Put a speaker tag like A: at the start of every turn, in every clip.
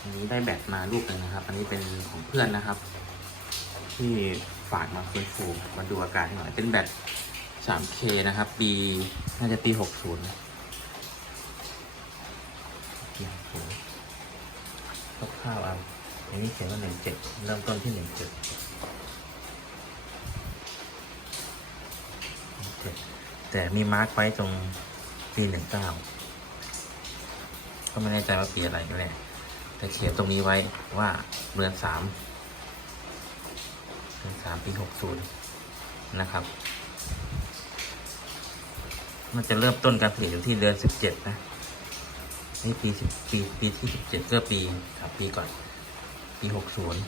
A: อันนี้ได้แบตมาลูกหนึ่งนะครับ อันนี้เป็นของเพื่อนนะครับ ที่ฝากมาฟื้นฟูมาดูอาการหน่อย เป็นแบต 3K นะครับ ปีน่าจะปี 60นะปี60คร่าวเอาอันนี้เขียนว่า 17 เริ่มต้นที่ 17แต่มีมาร์กไว้ตรงปี19ก็ ก็ไม่แน่ใจว่าปีอะไรก็แน่แต่เขียนตรงนี้ไว้ว่าเดือนสามเดือนสามปีหกศูนย์นะครับ มันจะเริ่มต้นการผลิตอยู่ที่เดือนสิบเจ็ดนะนี่ปีสิบปีปีที่สิบเจ็ดก็ปีครับปีก่อน ปีหกศูนย์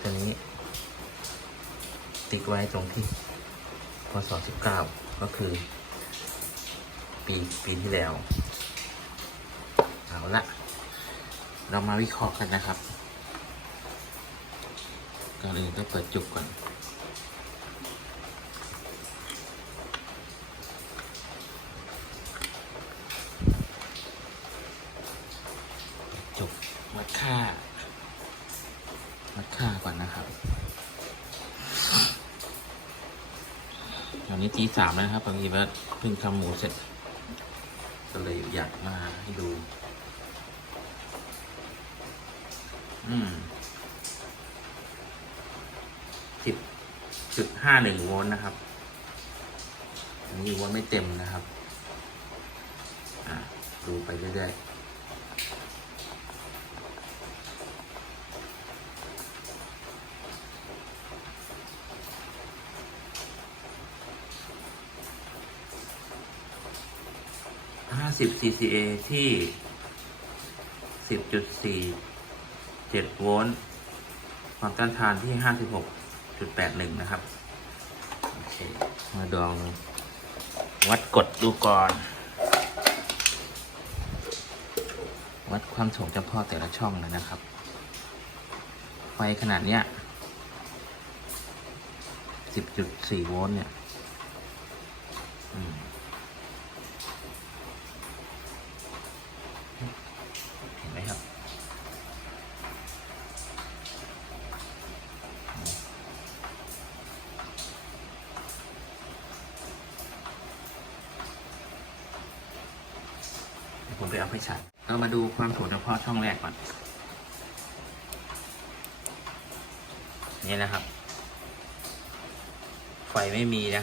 A: ตัวนี้ ติ๊กไว้ตรงที่พศสิบเก้าก็คือ ปีปีที่แล้ว เอาละเรามาวิเคราะห์กันนะครับก่อนอื่นก็เปิดจุกก่อนจุกวัดค่าวัดค่าก่อนนะครับ ตอนนี้ตีสามแล้วนะครับบางทีว่าเพิ่งทำหมูเสร็จ ก็เลยอยากมาให้ดู อืมสิบจุดห้าหนึ่งโวลต์นะครับ อันนี้โวลต์ไม่เต็มนะครับ อ่าดูไปเรื่อยๆห้าสิบ CCA ที่สิ บจุดสี่เจ็ดโวลต์ ความต้านทานที่ห้าสิบหกจุดแปดหนึ่งนะครับ โอเค มาดองวัดกดดูก่อน วัดความถ่งจำเพาะแต่ละช่องเลยนะครับ ไฟขนาดเนี้ยสิบจุดสี่โวลต์เนี่ย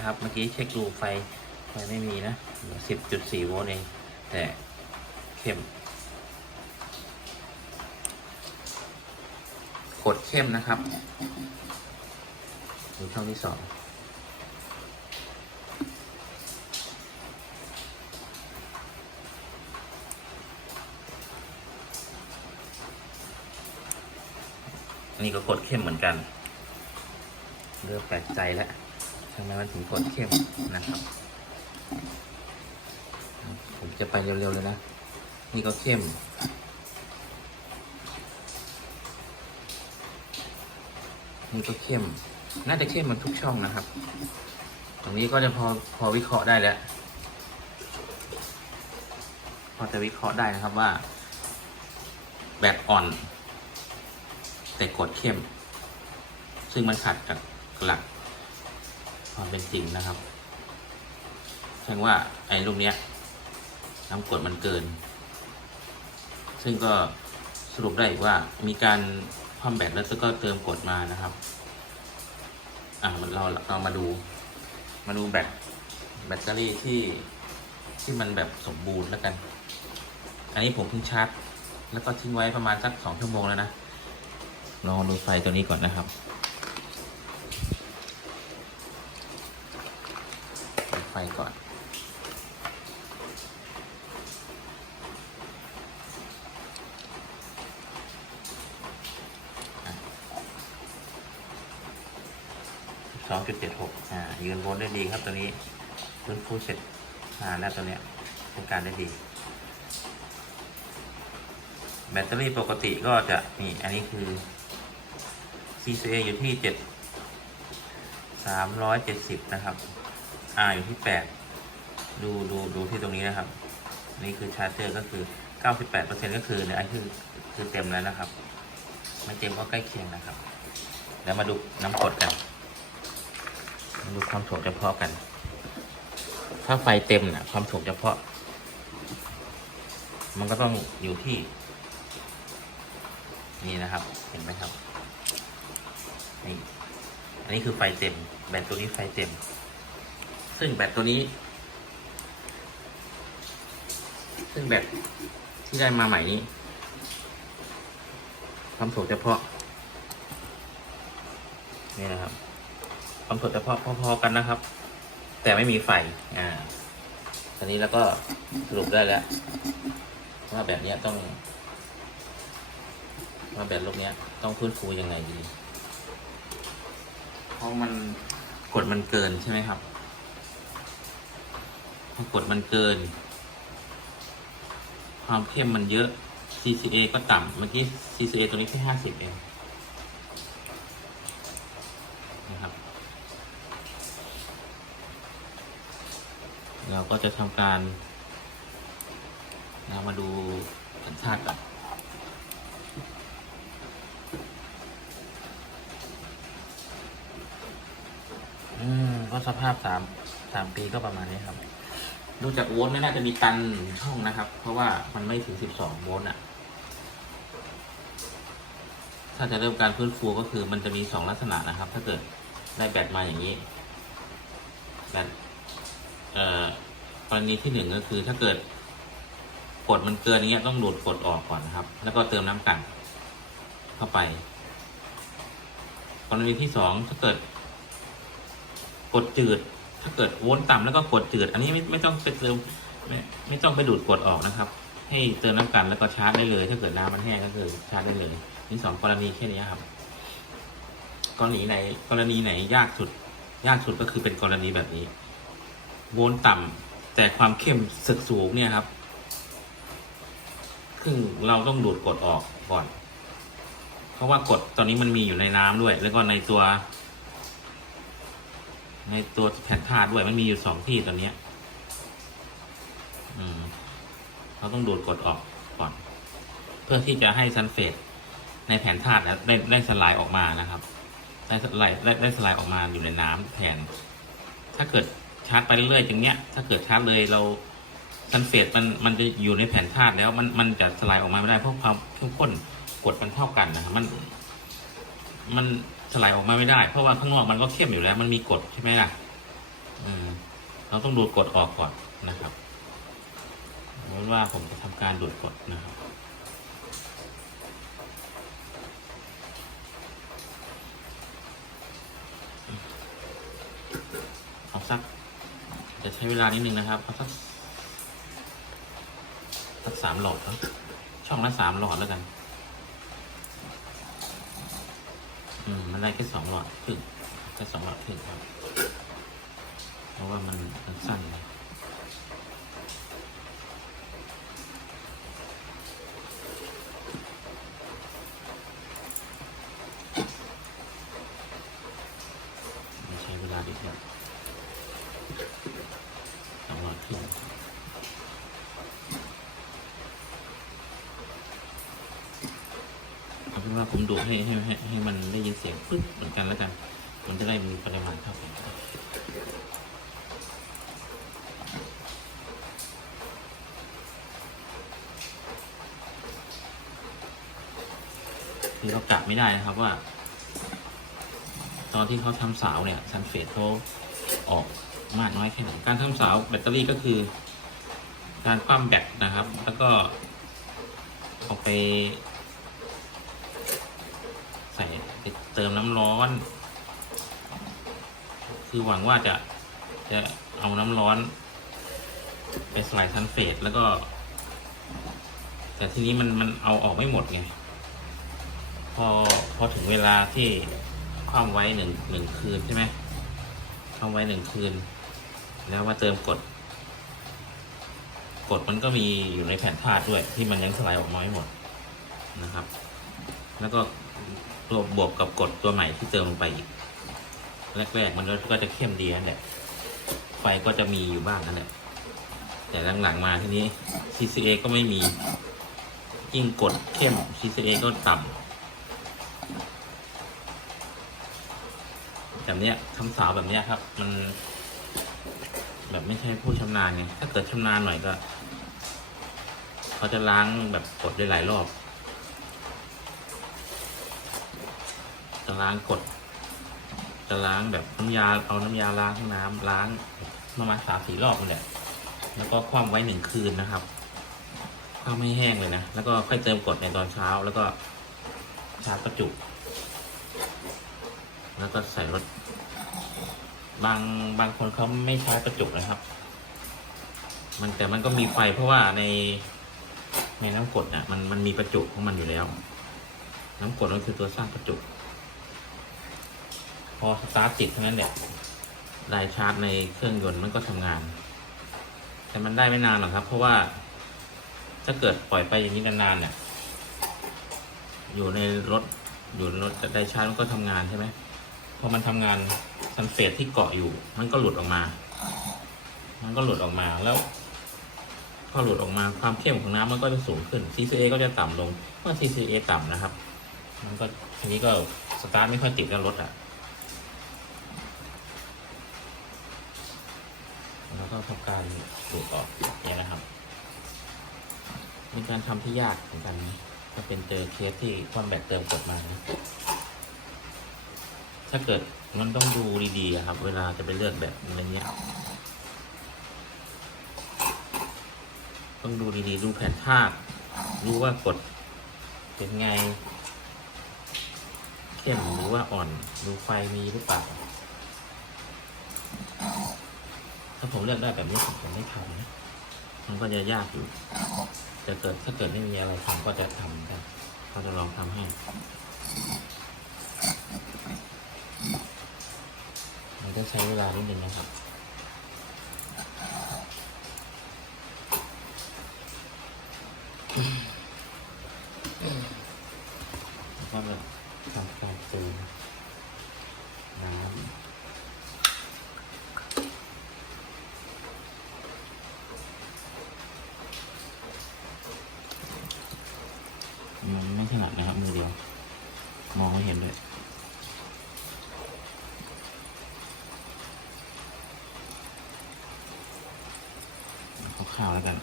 A: นะครับ เมื่อกี้เช็คดูไฟไฟไม่มีนะสิบจุดสี่โวลต์เอง แต่เข้มกดเข้มนะครับดูช่องที่สองนนี้ก็กดเข้มเหมือนกัน เริ่มแปลกใจแล้ว ทำไมมันถึงกดเข้มนะครับ ผมจะไปเร็วๆเลยนะ นี่ก็เข้ม นี่ก็เข้ม น่าจะเข้มมันทุกช่องนะครับ ตรงนี้ก็จะพอพอวิเคราะห์ได้แล้ว พอจะวิเคราะห์ได้นะครับว่า แบบอ่อน แต่กดเข้ม ซึ่งมันขัดกับหลัก ความเป็นจริงนะครับแสดงว่าไอ้ลูกเนี้ยน้ำกรดมันเกิน ซึ่งก็สรุปได้อีกว่ามีการคว่ำแบตแล้วก็เติมกดมานะครับ อ่าเราเรามาดู มาดูแบตแบตเตอรี่ที่ที่มันแบบสมบูรณ์แล้วกัน อันนี้ผมเพิ่งชาร์จ แล้วก็ทิ้งไว้ประมาณสักสองชั่วโมงแล้วนะลองดูไฟตัวนี้ก่อนนะครับดูไฟ ก่อนสองจุดเจ็ดหกอ่า ยืนวลต์ได้ดีครับตัวนี้ฟื้นฟูเสร็จนานแล้วตัวเนี้ยใช้การได้ดี แบตเตอรี่ปกติก็จะมีอันนี้คือ CCA อยู่ที่เจ็ดสามร้อยเจ็ดสิบนะครับ R อยู่ที่แปดดูดูดูที่ตรงนี้นะครับ นี่คือชาร์จเจอร์ก็คือ 98%ก็คือเนี่ยอันคือคือเต็มแล้วนะครับ ไม่เต็มก็ใกล้เคียงนะครับ แล้วมาดูน้ำกดกัน มาดูความถ่วงเฉพาะกัน ถ้าไฟเต็มนะความถ่วงเฉพาะ มันก็ต้องอยู่ที่ นี่นะครับ เห็นไหมครับ นี่ อันนี้คือไฟเต็ม แบตตัวนี้ไฟเต็ม ซึ่งแบตตัวนี้ ซึ่งแบตที่ได้มาใหม่นี้ความถ่วงเฉพาะ นี่นะครับความถ่วงเฉพาะพอๆกันนะครับ แต่ไม่มีไฟอ่าตอนนี้แล้วก็สรุปได้แล้วว่าแบบเนี้ยต้องว่าแบบลูกเนี้ยต้องฟื้นฟูยังไงดี เพราะมันกดมันเกินใช่ไหมครับ พอกดมันเกิน ความเข้มมันเยอะ CCA ก็ต่ำเมื่อกี้ CCA ตัวนี้แค่ห้าสิบเองนะครับ เราก็จะทำการเรามาดูสัญชาติกันอืม ก็สภาพสามสามปีก็ประมาณนี้ครับ ดูจากโวลต์ไม่น่าจะมีตันช่องนะครับ เพราะว่ามันไม่ถึงสิบสองโวลต์อะ ถ้าจะเริ่มการฟื้นฟูก็คือมันจะมีสองลักษณะนะครับ ถ้าเกิดได้แบตมาอย่างนี้ แบตเอ่อกรณีที่หนึ่งก็คือถ้าเกิดกดมันเกินอย่างเงี้ยต้องดูดกดออกก่อนนะครับ แล้วก็เติมน้ำกัน เข้าไป กรณีที่สองถ้าเกิด กดจืด ถ้าเกิดวลต์ต่ำแล้วก็กดจืด อันนี้ไม่ไม่ต้องไปเติมไม่ไม่ต้องไปดูดกดออกนะครับ ให้เติมน้ำกันแล้วก็ชาร์จได้เลย ถ้าเกิดน้ำมันแห้งก็คือชาร์จได้เลยนี่สองกรณีแค่นี้ครับ กรณีไหนกรณีไหนยากสุด ยากสุดก็คือเป็นกรณีแบบนี้โวลต์ต่ำแต่ความเข้มสึกสูงเนี่ยครับซึ่งเราต้องดูดกดออกก่อน เพราะว่ากดตอนนี้มันมีอยู่ในน้ำด้วย แล้วก็ในตัว ในตัวแผ่นธาตุด้วยมันมีอยู่สองที่ตอนนี้เราต้องดูดกดออกก่อน เพื่อที่จะให้ซัลเฟตในแผ่นธาตุได้ได้สลายออกมานะครับได้สลายได้ได้สลายออกมาอยู่ในน้ำแทนถ้าเกิดชาร์จไปเรื่อยๆอย่างเนี้ย ถ้าเกิดชาร์จเลยเราซัลเฟตมันมันจะอยู่ในแผ่นธาตุแล้วมันมันจะสลายออกมาไม่ได้เพราะความเข้มข้นกดมันเท่ากันนะครับมันมัน สลายออกมาไม่ได้ เพราะว่าข้างนอกมันก็เข้มอยู่แล้ว มันมีกรดใช่ไหมล่ะเราต้องดูดกดออกก่อนนะครับเพราะว่าผมจะทำการดูดกดนะครับ เอาสัก จะใช้เวลานิดนึงนะครับเอาสักสักสามหลอดครับช่องละสามหลอดแล้วกัน อืมมันได้แค่สองหลอดครึ่งแค่สองหลอดครึ่งครับ เพราะว่ามันมันสั้นนะยไม่ใช้เวลาดีเดียวสองหลอดครึ่ง เอาเป็นว่าผมดูดให้ให้ให้ให้มันได้ยินเสียงปึ๊บเหมือนกันแล้วกัน มันจะได้มีปริมาณเท่ากัน คือเรากะไม่ได้นะครับว่า ตอนที่เขาทำสาเนี่ยซันเฟตเขาออกมากน้อยแค่ไหนการทำสาแบตเตอรี่ก็คือ การคว่ำแบตนะครับ แล้วก็เอาไป ใส่เติมน้ำร้อน คือหวังว่าจะจะเอาน้ำร้อน ไปสลายซัลเฟตแล้วก็ แต่ทีนี้มันมันเอาออกไม่หมดไง อพอถึงเวลาที่คว่ำไว้หนึ่งหนึ่งคืนใช่ไหมคว่ำไว้หนึ่งคืน แล้วมาเติมกด กดมันก็มีอยู่ในแผ่นธาตุด้วย ที่มันยังสลายออกมาไม่หมดนะครับ แล้วก็ตัวบวกกับกดตัวใหม่ที่เติมลงไปอีก แรกๆมันก็จะเข้มดีนั่นแหละไฟก็จะมีอยู่บ้างนั่นแหละแต่หลังๆมาทีนี้ CCA ก็ไม่มียิ่งกดเข้ม CCA ก็ต่ำ แบบเนี้ยคำสาวแบบเนี้ยครับ มัน แบบไม่ใช่ผู้ชำนาญไงถ้าเกิดชำนาญหน่อยก็เขาจะล้างแบบกดได้หลายรอบจะล้างกด จะล้างแบบน้ำยาเอาน้ำยาล้างน้ำล้างประมาณสามสี่รอบนี่แหละแล้วก็คว่ำไว้หนึ่งคืนนะครับคว่ำไม่แห้งเลยนะแล้วก็ค่อยเติมกดในตอนเช้าแล้วก็ชาร์จประจุแล้วก็ใส่รถ บางบางคนเขาไม่ใช้ประจุนะครับ มันแต่มันก็มีไฟเพราะว่าในในน้ำกรดเนี่ยมันมันมีประจุของมันอยู่แล้ว น้ำกรดมันคือตัวสร้างประจุ พอสตาร์ทติดเท่านั้นเนี่ยไดชาร์จในเครื่องยนต์มันก็ทำงาน แต่มันได้ไม่นานหรอกครับ เพราะว่าถ้าเกิดปล่อยไปอย่างนี้นานๆเนี่ยอยู่ในรถอยู่ในรถได้ชาร์จมันก็ทำงานใช่ไหมพอมันทำงาน ซันเฟตที่เกาะอยู่ มันก็หลุดออกมา มันก็หลุดออกมาแล้ว พอหลุดออกมาความเข้มของน้ำมันก็จะสูงขึ้น CCA ก็จะต่ำลง เมื่อ CCA ต่ำนะครับ มันก็ทีนี้ก็สตาร์ทไม่ค่อยติดกับรถอะแล้วก็ทำการดูดออกเนี่นะครับเป็นการทำที่ยากเหมือนกันนะถ้าเป็นเจอเคสที่คอมแบตเติมกดมานะ ถ้าเกิดมันต้องดูดีๆครับ เวลาจะไปเลือกแบบอะไรเงี้ย ต้องดูดีๆ ดูแผนภาพดูว่ากดเป็นไง เข้มหรือว่าอ่อน ดูไฟมีหรือเปล่า ถ้าผมเลือกได้แบบนี้ผมจะไม่ทำนะ มันก็จะยากอยู่แต่เกิดถ้าเกิดไม่มีอะไรทำก็จะทำกันก็จะลองทำให้ มันก็ใช้เวลานิดนึงนะครับ แล้วก็แบบทำการเติมน้ำ มันไม่ถนัดนะครับ มือเดียว มองไม่เห็นเลย คร่าวแล้วกัน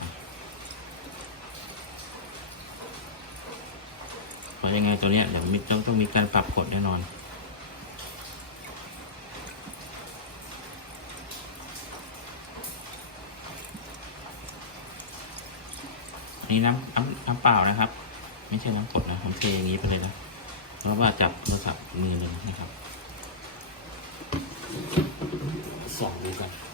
A: เพราะยังไงตัวเนี้ยเดี๋ยวมีต้องต้องมีการปรับกฎแน่นอนนนี้น้ำน้ำน้ำเปล่านะครับ ไม่ใช่น้ำกดนะผมเทอย่างนี้ไปเลยนะเพราะว่าจับโทรศัพท์มือเลยนะครับส่องดูกัน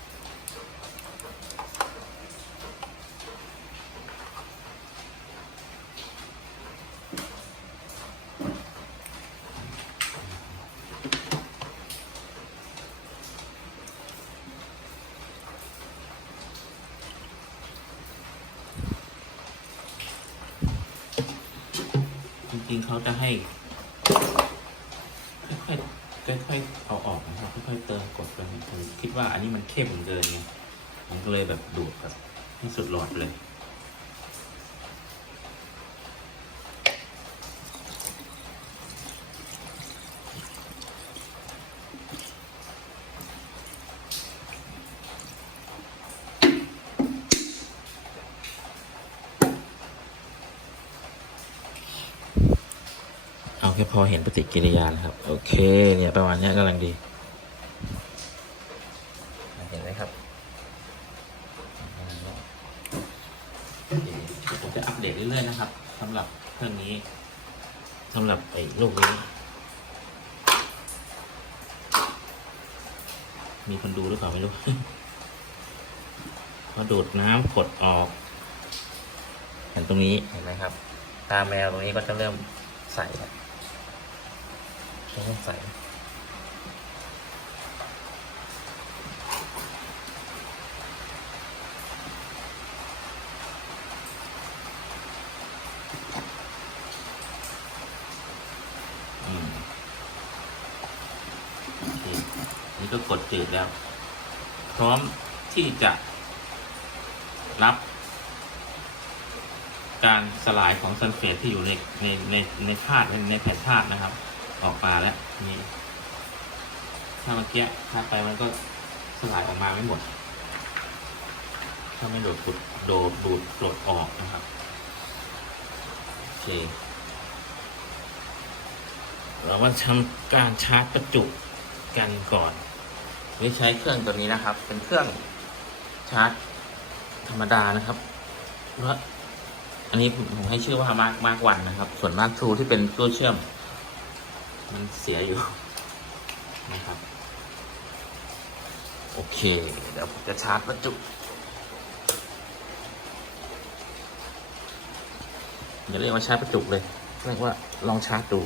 A: เขาจะให้ค่อยๆค่อยๆเอาออกนะครับค่อยๆเติมกดไปผมคิดว่าอันนี้มันเข้มเกินไงผมก็เลยแบบดูดแบบให้สุดหลอดเลย พอเห็นปฏิกิริยานะครับ โอเค เนี่ยประมาณเนี้ยกำลังดี เห็นไหมครับผมจะอัปเดตเรื่อยๆนะครับสำหรับเครื่องนี้สำหรับไอ้ลูกนี้ มีคนดูหรือเปล่าไม่รู้พอดูดน้ำกดออกเห็นตรงนี้เห็นไหมครับ ตาแมวตรงนี้ก็จะเริ่มใสแล้ว จะเริ่มใสอืมนี่ก็กดจืดแล้ว พร้อมที่จะรับการสลายของซัลเฟตที่อยู่ในในในในธาตุในแผ่นธาตุนะครับ ออกมาแล้วนี่ถ้าเมื่อกี้ธาไปมันก็สลายออกมาไม่หมด ถ้าไม่โดดปุดโดดดูดปลดออกนะครับโอเคเรามาทำการชาร์จประจุกันก่อนไม่ใช้เครื่องตัวนี้นะครับ เป็นเครื่องชาร์จธรรมดานะครับเพราะอันนี้ผมให้ชื่อว่ามากมากวันนะครับ ส่วนมากทูที่เป็นตู้เชื่อม มันเสียอยู่นะครับ โอเค เดี๋ยวผมจะชาร์จประจุอย่าเรียกว่าชาร์จประจุเลยเรียกว่าลองชาร์จดู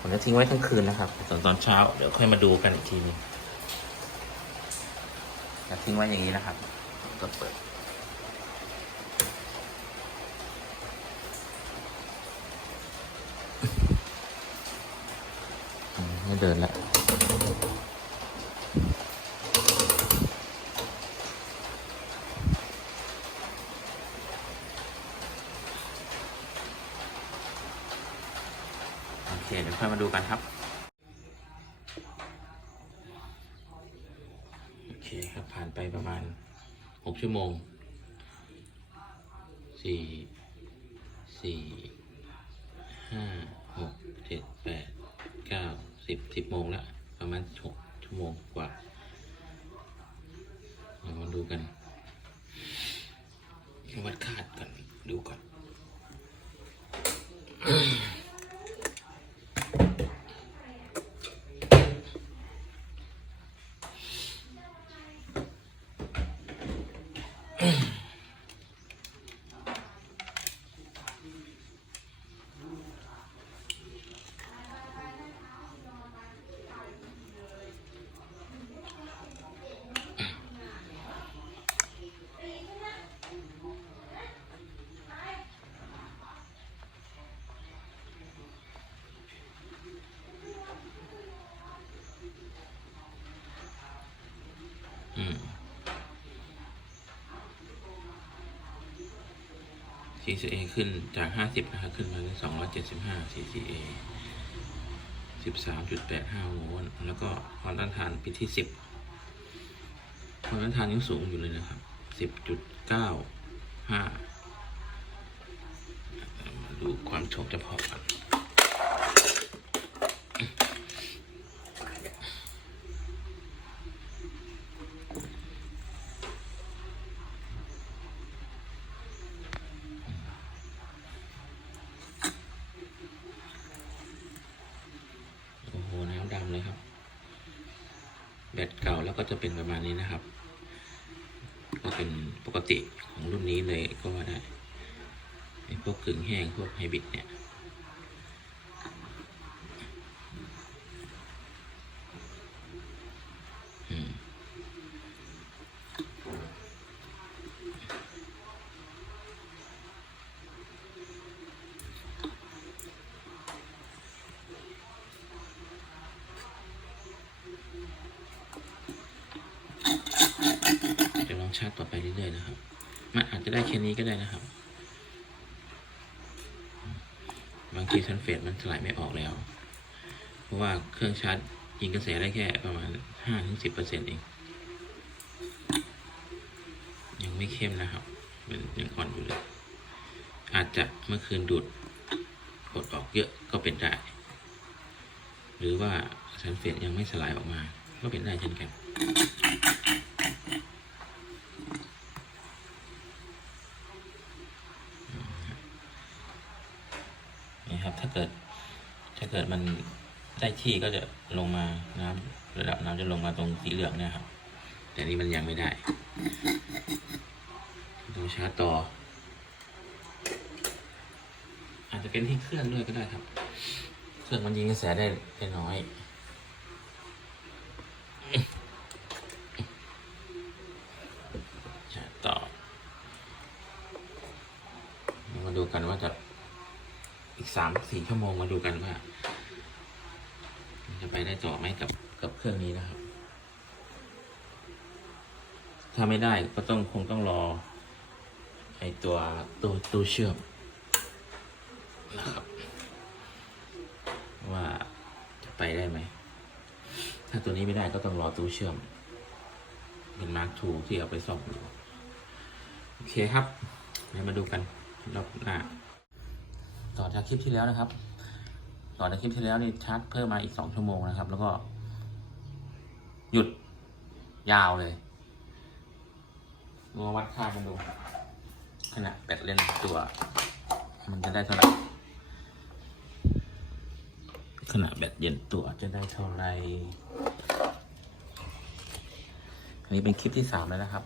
A: ผมจะทิ้งไว้ทั้งคืนนะครับส่วนตอนเช้าเดี๋ยวค่อยมาดูกันอีกทีนึงจะทิ้งไว้อย่างนี้นะครับ ก็เปิด อืมไม่ เดินแล้วโอเค เดี๋ยวค่อยมาดูกันครับ โอเคครับ ผ่านไปประมาณหกชั่วโมงสี่สี่ห้าหกเจ็ดแปดเก้า สิบสิบโมงแล้วประมาณหกชั่วโมงกว่าเรามาดูกันวัดคาดกันดูก่อน CCA ขึ้นจาก 50 นะครับ ขึ้นมาเป็น275 CCA 13.85 โวลต์ แล้วก็ความต้านทานไปที่ 10 ความต้านทานยังสูงอยู่เลยนะครับ 10.95 มาดูความโชคเฉพาะกัน โอ้โห น้ำดำเลยครับ แบตเก่า แล้วก็จะเป็นประมาณนี้นะครับ ก็เป็นปกติของรุ่นนี้เลยก็ว่าได้ไอ้พวกกึ่งแห้งพวกไฮบริดเนี่ย ชาร์จต่อไปเรื่อยๆนะครับ มันอาจจะได้แค่นี้ก็ได้นะครับ บางทีซันเฟตมันสลายไม่ออกแล้ว เพราะว่าเครื่องชาร์จยิงกระแสได้แค่ประมาณห้าถึงสิบเปอร์เซ็นต์เอง ยังไม่เข้มนะครับมันยังอ่อนอยู่เลย อาจจะเมื่อคืนดูดกดออกเยอะก็เป็นได้ หรือว่าซันเฟตยังไม่สลายออกมา ก็เป็นได้เช่นกันครับ ถ้าเกิด ถ้าเกิดมันได้ที่ก็จะลงมาน้ำระดับน้ำจะลงมาตรงสีเหลืองเนี่ยครับ แต่นี่มันยังไม่ได้ดูชาร์จต่อ อาจจะเป็นที่เครื่องด้วยก็ได้ครับ เครื่องมันยิงกระแสได้ได้น้อยชาร์จต่อ มาดูกันว่าจะ อีกสามสี่ชั่วโมงมาดูกันว่าจะไปได้ต่อไหมกับกับเครื่องนี้นะครับ ถ้าไม่ได้ก็ต้องคงต้องรอตัวตัวตัวเชื่อมนะครับ ว่าจะไปได้ไหม ถ้าตัวนี้ไม่ได้ก็ต้องรอตู้เชื่อม เป็นมาร์คทูที่เอาไปซ่อมดูโอเคครับเดี๋ยวมาดูกันรอบหน้า ต่อจากคลิปที่แล้วนะครับ ต่อจากคลิปที่แล้วนี่ชาร์จเพิ่มมาอีกสองชั่วโมงนะครับ แล้วก็ หยุดยาวเลยมาวัดค่ากันดูขณะแบตเล่นตัว มันจะได้เท่าไหร่ขณะแบตเย็นตัวจะได้เท่าไหร่อันนี้เป็นคลิปที่สามแล้วนะครับ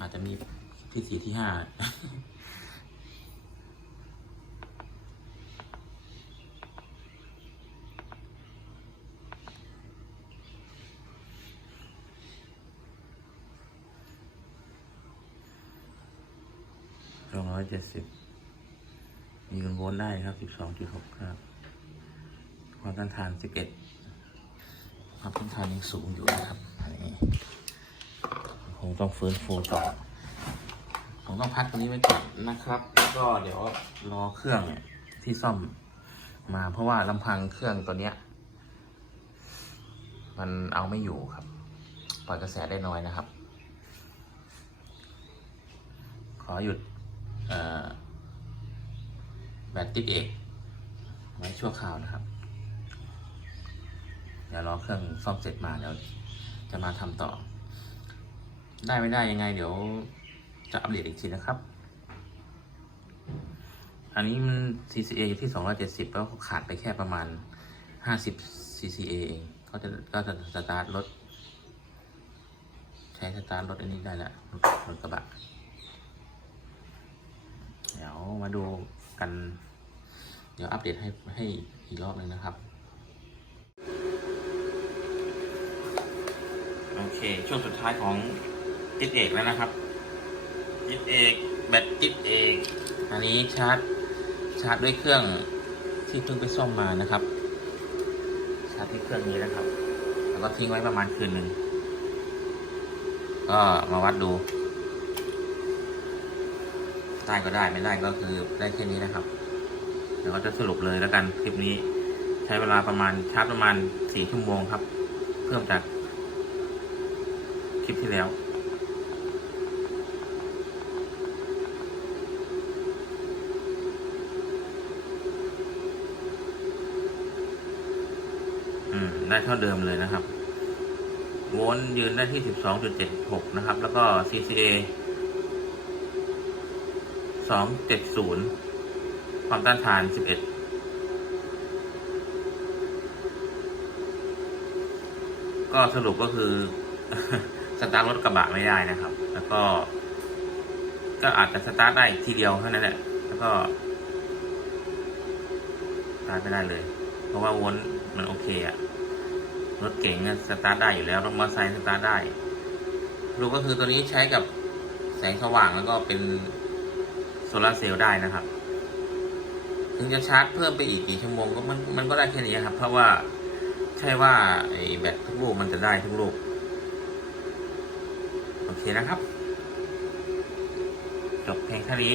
A: อาจจะมีคลิปที่สี่ที่ห้า องร้อยเจ็ดสิบมีกันโวลต์ได้ครับสิบสองจุดหกครับ ความต้านทานสิบเอ็ดความต้านทานยังสูงอยู่นะครับนี่คงต้องฟื้นฟูต่อผมต้องพักตัวนี้ไว้ก่อนนะครับ แล้วก็เดี๋ยวรอเครื่องเนี่ยที่ซ่อมมาเพราะว่าลำพังเครื่องตัวเนี้ย มันเอาไม่อยู่ครับ ปล่อยกระแสได้น้อยนะครับ ขอหยุดเอ่อแบ ตติดเอกไว้ชั่วคราวนะครับ เดี๋ยวรอเครื่องซ่อมเสร็จมาเดี๋ยวจะมาทำต่อ ได้ไม่ได้ยังไง เดี๋ยวจะอัปเดตอีกทีนะครับ อันนี้มัน CCA อยู่ที่ 270 แล้วขาดไปแค่ประมาณ 50 CCA เองก็จะก็จะสตาร์ทรถใช้สตาร์ทรถอันนี้ได้แล้วรถกระบะ เดี๋ยวมาดูกัน เดี๋ยวอัปเดตให้ให้อีกรอบหนึงนะครับ โอเค ช่วงสุดท้ายของจิตเอกแล้วนะครับจิตเอกแบตจิตเอกอันนี้ชาร์จชาร์จด้วยเครื่องที่เพิ่งไปซ่อมมานะครับ ชาร์จที่เครื่องนี้นะครับ แล้วก็ทิ้งไว้ประมาณคืนหนึ่งก็มาวัดดู ได้ก็ได้ไม่ได้ก็คือได้แค่นี้นะครับเดี๋ยวเราจะสรุปเลยแล้วกันคลิปนี้ใช้เวลาประมาณชาร์จประมาณสี่ชั่วโมงครับ เพิ่มจากคลิปที่แล้ว อืม ได้เท่าเดิมเลยนะครับ โวลต์ยืนได้ที่12.76นะครับ แล้วก็ CCA 270 ความต้านทาน 11ก็สรุปก็คือสตาร์ทรถกระบะไม่ได้นะครับ แล้วก็ ก็อาจจะสตาร์ทได้ทีเดียวเท่านั้นแหละ แล้วก็สตาร์ทไม่ได้เลย เพราะว่าวนมันโอเคอะรถเก๋งอะสตาร์ทได้อยู่แล้วรถมอเตอร์ไซค์สตาร์ทได้รูปก็คือตัวนี้ใช้กับแสงสว่างแล้วก็เป็นโซลาร์เซลล์ได้นะครับ ถึงจะชาร์จเพิ่มไปอีกกี่ชั่วโมงก็มันมันก็ได้แค่นี้ครับ เพราะว่าใช่ว่าไอ้แบตทุกลูกมันจะได้ทุกลูกโอเคนะครับ จบเพลงเท่านี้